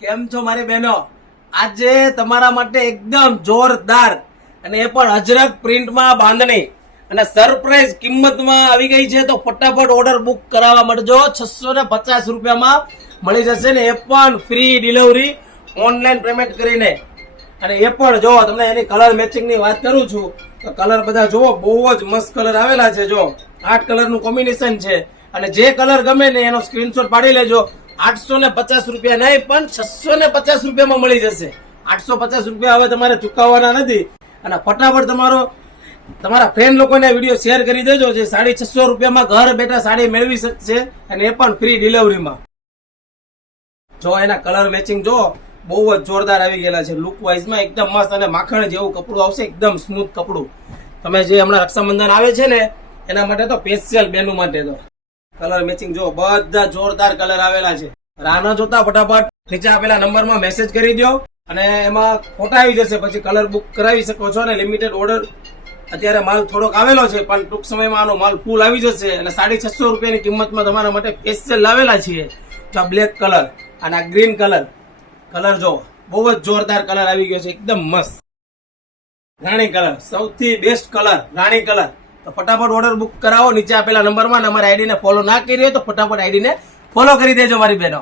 કેમ છો મારી બહેનો? આજે તમારા માટે એકદમ જોરદાર અને એ પણ અજરક પ્રિન્ટમાં બાંધણી અને સરપ્રાઈઝ કિંમતમાં આવી ગઈ છે. તો ફટાફટ ઓર્ડર બુક કરાવવા મળજો. 650 રૂપિયામાં મળી જશે ને એ પણ ફ્રી ડિલિવરી ઓનલાઈન પેમેન્ટ કરીને. અને એ પણ જો તમને એની કલર મેચિંગની વાત કરું છું તો કલર બધા જુઓ, બહુ જ મસ્ત કલર આવેલા છે. જો 8 કલરનું કોમ્બિનેશન છે અને જે કલર ગમે ને એનો સ્ક્રીનશોટ પાડી લેજો. 850 રૂપિયા નહીં પણ 650 રૂપિયામાં મળી જશે. 850 રૂપિયા હવે તમારે ચૂકવવાના નથી. અને ફટાફટ તમારા ફ્રેન્ડ લોકોને વિડીયો શેર કરી દેજો. જે 650 રૂપિયામાં ઘર બેઠા સાડી મેળવી શકશે અને એ પણ ફ્રી ડિલિવરીમાં. જો એના કલર મેચિંગ જો બહુ જ જોરદાર આવી ગયેલા છે. લુક વાઇઝમાં એકદમ મસ્ત અને માખણ જેવું કપડું આવશે, એકદમ સ્મૂથ કપડું. તમે જે હમણાં રક્ષાબંધન આવે છે ને એના માટે તો સ્પેશિયલ બેનું માટે તો કલર મેચિંગ જો બધા જોરદાર કલર આવેલા છે. રાહ ન જોતા ફટાફટ નીચે આપેલા નંબરમાં મેસેજ કરી દો અને એમાં ફોટા આવી જશે. પછી કલર બુક કરાવી શકો છો. અને લિમિટેડ ઓર્ડર અત્યારે માલ થોડોક આવેલો છે પણ ટૂંક સમયમાં આનો માલ ફૂલ આવી જશે. અને 650 રૂપિયાની કિંમતમાં તમારા માટે સ્પેશિયલ લાવેલા છીએ. તો આ બ્લેક કલર અને આ ગ્રીન કલર જો બહુ જ જોરદાર કલર આવી ગયો છે, એકદમ મસ્ત. રાણી કલર સૌથી બેસ્ટ કલર, રાણી કલર. તો ફટાફટ ઓર્ડર બુક કરાવો નીચે આપેલા નંબરમાં. અમારી આઈડીને ફોલો ના કરી હોય તો ફટાફટ આઈડીને ફોલો કરી દેજો મારી બહેનો.